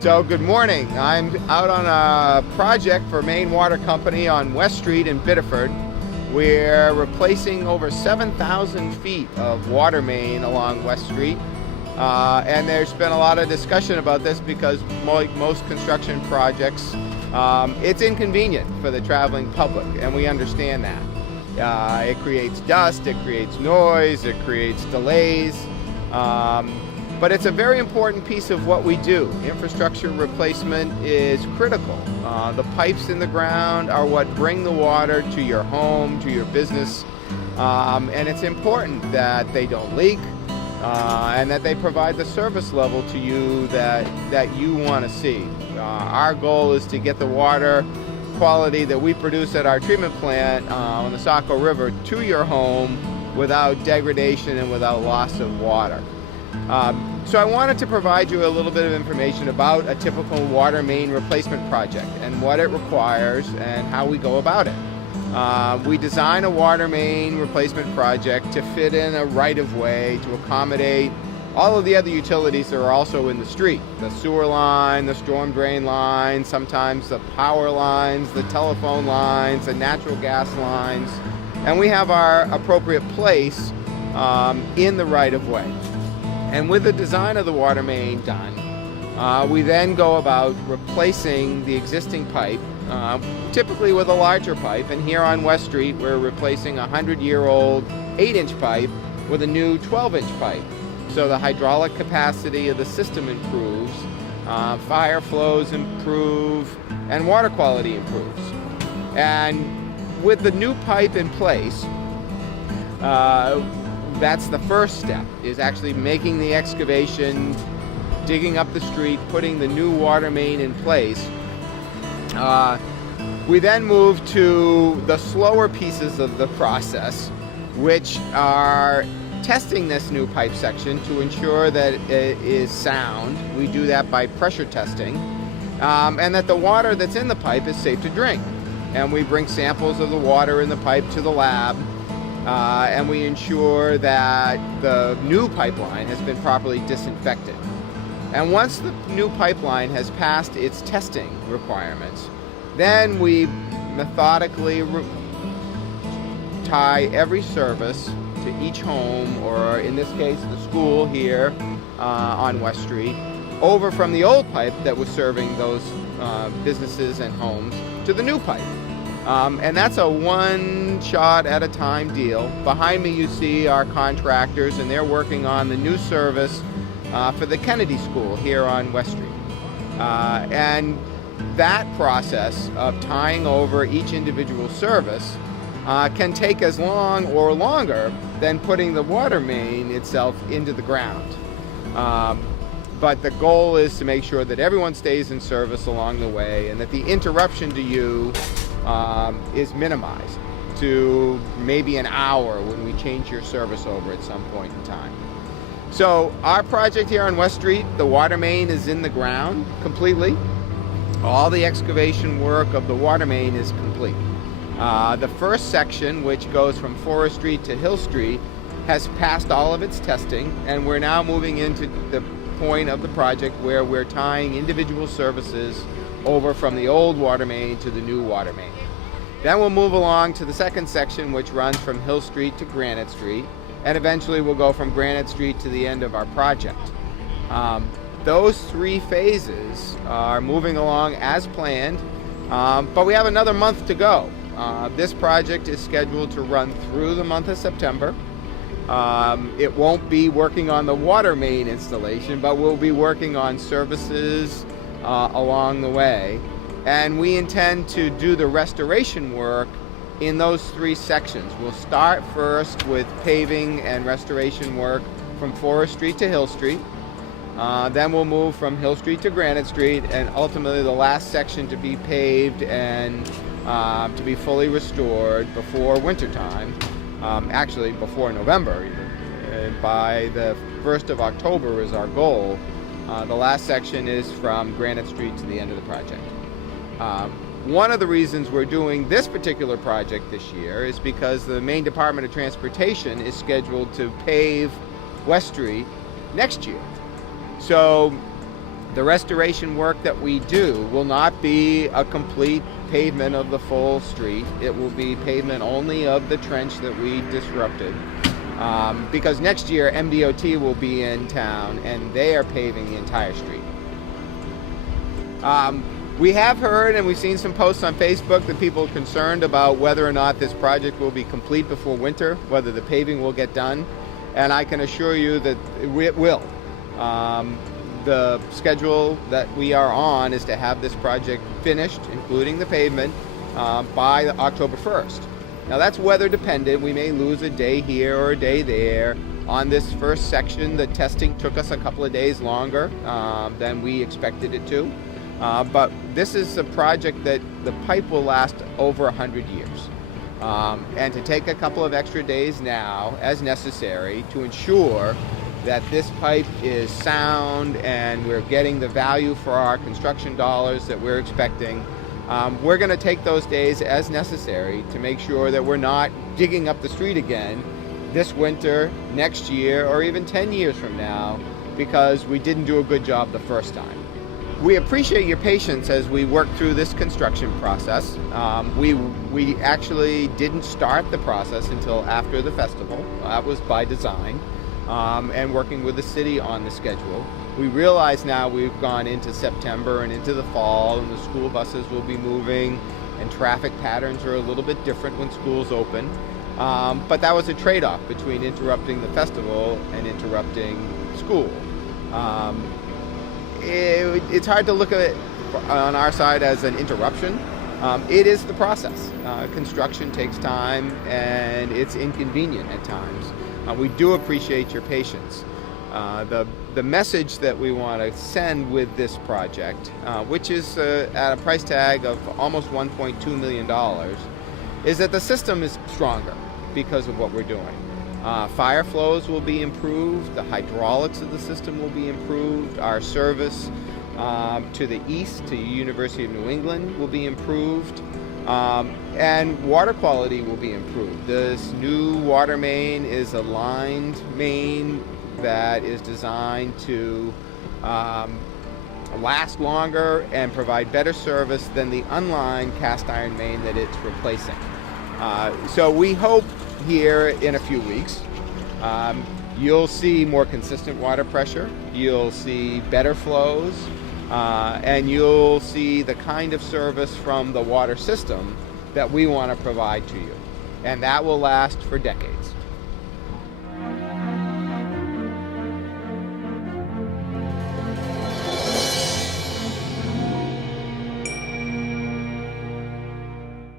So good morning. I'm out on a project for Maine Water Company on West Street in Biddeford. We're replacing over 7,000 feet of water main along West Street. And there's been a lot of discussion about this because most construction projects, it's inconvenient for the traveling public, and we understand that. It creates dust, it creates noise, it creates delays. But it's a very important piece of what we do. Infrastructure replacement is critical. The pipes in the ground are what bring the water to your home, to your business, and it's important that they don't leak and that they provide the service level to you that you want to see. Our goal is to get the water quality that we produce at our treatment plant on the Saco River to your home without degradation and without loss of water. So I wanted to provide you a little bit of information about a typical water main replacement project and what it requires and how we go about it. We design a water main replacement project to fit in a right-of-way to accommodate all of the other utilities that are also in the street. The sewer line, the storm drain line, sometimes the power lines, the telephone lines, the natural gas lines, and we have our appropriate place in the right-of-way. And with the design of the water main done, we then go about replacing the existing pipe, typically with a larger pipe. And here on West Street, we're replacing a 100-year-old 8-inch pipe with a new 12-inch pipe. So the hydraulic capacity of the system improves, fire flows improve, and water quality improves. And with the new pipe in place, that's the first step, is actually making the excavation, digging up the street, putting the new water main in place. We then move to the slower pieces of the process, which are testing this new pipe section to ensure that it is sound. We do that by pressure testing, and that the water that's in the pipe is safe to drink. And we bring samples of the water in the pipe to the lab, and we ensure that the new pipeline has been properly disinfected. And once the new pipeline has passed its testing requirements, then we methodically tie every service to each home, or in this case the school here on West Street, over from the old pipe that was serving those businesses and homes to the new pipe. And that's a one shot at a time deal. Behind me you see our contractors, and they're working on the new service for the Kennedy School here on West Street. And that process of tying over each individual service can take as long or longer than putting the water main itself into the ground. But the goal is to make sure that everyone stays in service along the way, and that the interruption to you is minimized to maybe an hour when we change your service over at some point in time. So our project here on West Street, the water main is in the ground completely. All the excavation work of the water main is complete. The first section, which goes from Forest Street to Hill Street, has passed all of its testing, and we're now moving into the point of the project where we're tying individual services over from the old water main to the new water main. Then we'll move along to the second section, which runs from Hill Street to Granite Street, and eventually we'll go from Granite Street to the end of our project. Those three phases are moving along as planned, but we have another month to go. This project is scheduled to run through the month of September. It won't be working on the water main installation, but we'll be working on services along the way. And we intend to do the restoration work in those three sections. We'll start first with paving and restoration work from Forest Street to Hill Street. Then we'll move from Hill Street to Granite Street, and ultimately the last section to be paved and to be fully restored before wintertime, actually before November even. By the 1st of October is our goal. The last section is from Granite Street to the end of the project. One of the reasons we're doing this particular project this year is because the Maine Department of Transportation is scheduled to pave West Street next year. So The restoration work that we do will not be a complete pavement of the full street. It will be pavement only of the trench that we disrupted. Because next year MDOT will be in town and they are paving the entire street. We have heard and we've seen some posts on Facebook that people are concerned about whether or not this project will be complete before winter, whether the paving will get done, and I can assure you that it will. The schedule that we are on is to have this project finished, including the pavement, by October 1st. Now that's weather dependent. We may lose a day here or a day there. On this first section, the testing took us a couple of days longer than we expected it to. But this is a project that the pipe will last over 100 years. And to take a couple of extra days now as necessary to ensure that this pipe is sound and we're getting the value for our construction dollars that we're expecting. We're going to take those days as necessary to make sure that we're not digging up the street again this winter, next year, or even 10 years from now because we didn't do a good job the first time. We appreciate your patience as we work through this construction process. We actually didn't start the process until after the festival. That was by design. And working with the city on the schedule. We realize now we've gone into September and into the fall, and the school buses will be moving and traffic patterns are a little bit different when schools open. But that was a trade-off between interrupting the festival and interrupting school. It's hard to look at it on our side as an interruption. It is the process. Construction takes time and it's inconvenient at times. We do appreciate your patience. The message that we want to send with this project, which is at a price tag of almost $1.2 million, is that the system is stronger because of what we're doing. Fire flows will be improved, the hydraulics of the system will be improved, our service to the east, to University of New England, will be improved. And water quality will be improved. This new water main is a lined main that is designed to last longer and provide better service than the unlined cast iron main that it's replacing. So we hope here in a few weeks you'll see more consistent water pressure, you'll see better flows, and you'll see the kind of service from the water system that we want to provide to you. And that will last for decades.